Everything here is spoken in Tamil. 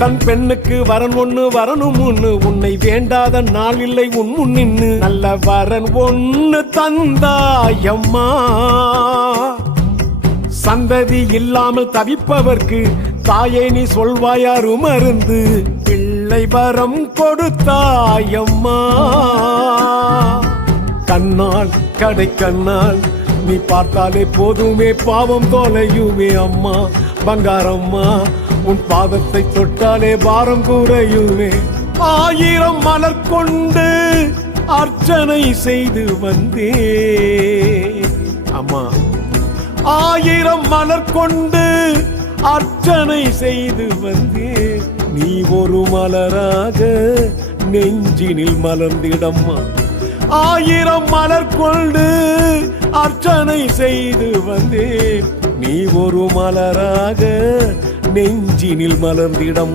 தன் பெண்ணுக்கு வரன் ஒண்ணு வரணும் ஒண்ணு, உன்னை வேண்டாத நாள் இல்லை உன் முன் நின்னு நல்ல வரன் ஒண்ணு தந்தாயம்மா. சந்ததி இல்லாமல் தவிப்பவர்க்கு தாயை நீ சொல்வாயாரு மருந்து, பிள்ளை வரம் கொடுத்தாயம்மா. கண்ணால் கடை கண்ணால் நீ பார்த்தாலே போதுமே பாவம் தொலையுமே அம்மா. பங்காரம்மா உன் பாதத்தை தொட்டாலே பாரம் குறையுமே. 1000 மலர் கொண்டு அர்ச்சனை செய்து வந்தே அம்மா. 1000 மலர் கொண்டு அர்ச்சனை செய்து வந்தே, நீ ஒரு மலராக நெஞ்சினில் மலர்ந்திடம்மா. 1000 மலர் கொண்டு அர்ச்சனை செய்து வந்தே, நீ ஒரு மலராக நெஞ்சினில் மலர்ந்திடம்.